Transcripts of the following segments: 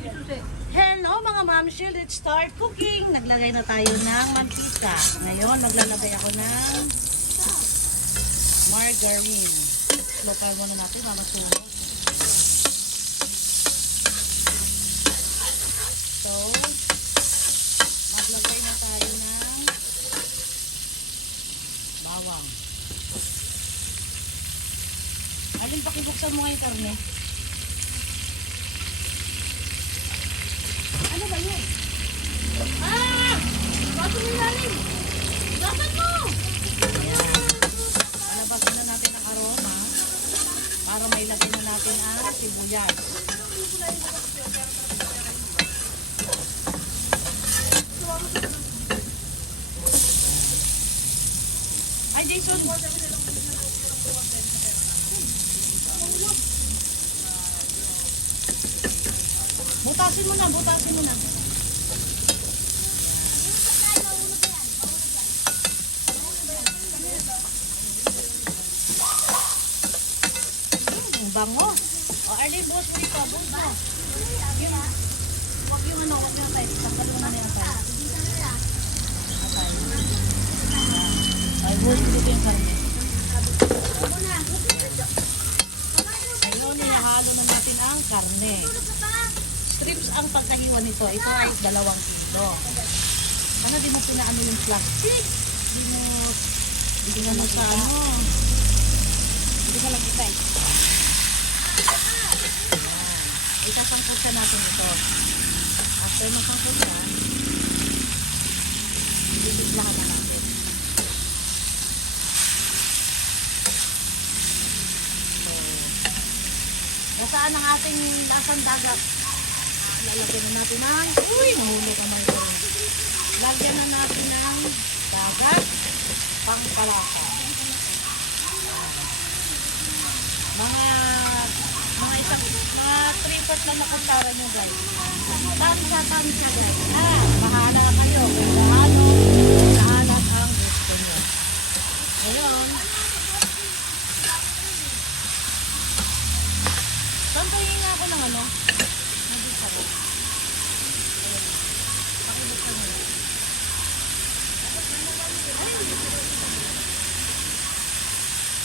Hello mga mamshil, let's start cooking. Naglagay na tayo ng mantika. Ngayon, maglalagay ako ng margarine. Local muna natin, mamasunog. So, maglagay na tayo ng bawang. Alin, pakibuksan mo ngayon karne. Ano ba yun? Ah! Bato mo ilalim! Dapat mo! Alabasin na natin ang aroma para may lagay na natin ang sibuyas. Ay, Jason! Butasin mo na, butasin mo na. Ang bango. O, Arlene, buhos mo dito. Buhos mo. Huwag yung ano, huwag yung tayo. Tanggal mo na na yung tayo. Ay, buhos mo dito yung karne. Ayun, nihahalo na natin ang karne. Strips ang pagkahiwa nito. Ito ay 2 kilo. Sana di mo pinaano yung plastic. Di mo sa ano. Hindi ka lang kita eh. Itasangkot siya natin ito. After masangkot siya, bibiglahan na natin. So, nasaan ang ating lasang dagat? Lalagyan na natin ng, nahulog naman ito. Lagyan na natin ng dagat, pangkalasa. Mga 3/4 lang na kutsara nyo guys. Tansya guys. Mahala kayo. Mahalat ang gusto nyo. Ngayon, sampayin nga ako ng ano.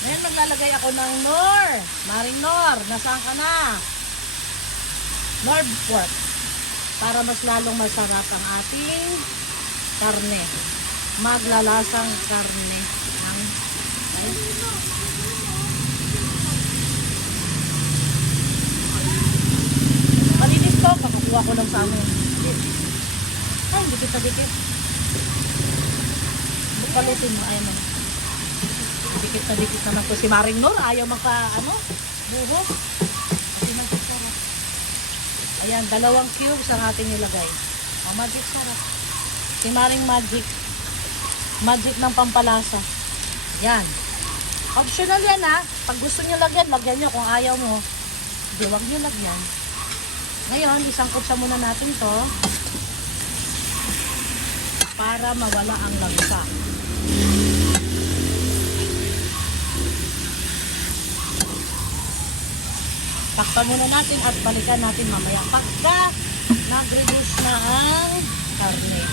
Ngayon maglalagay ako ng Nor. Maring Nor, nasaan ka na? Nor pork. Para mas lalong masarap ang ating karne. Maglalasang karne. Malinis to, pakukuha ko lang sa amin. Ay, dikit. Bukalutin mo, ayun mo. Dikit naman po si Maring Nor. Ayaw buhos. Kasi sarap. Ayan, 2 cubes ang ating nilagay. Ang magic sarap. Si Maring Magic. Magic ng pampalasa. Yan. Optional yan ha. Pag gusto nyo lagyan nyo. Kung ayaw mo, hindi, wag nyo lagyan. Ngayon, isangkot sa muna natin to para mawala ang lagsa. Takpan muna natin at balikan natin mamaya pagka nag-reduce na ang karne.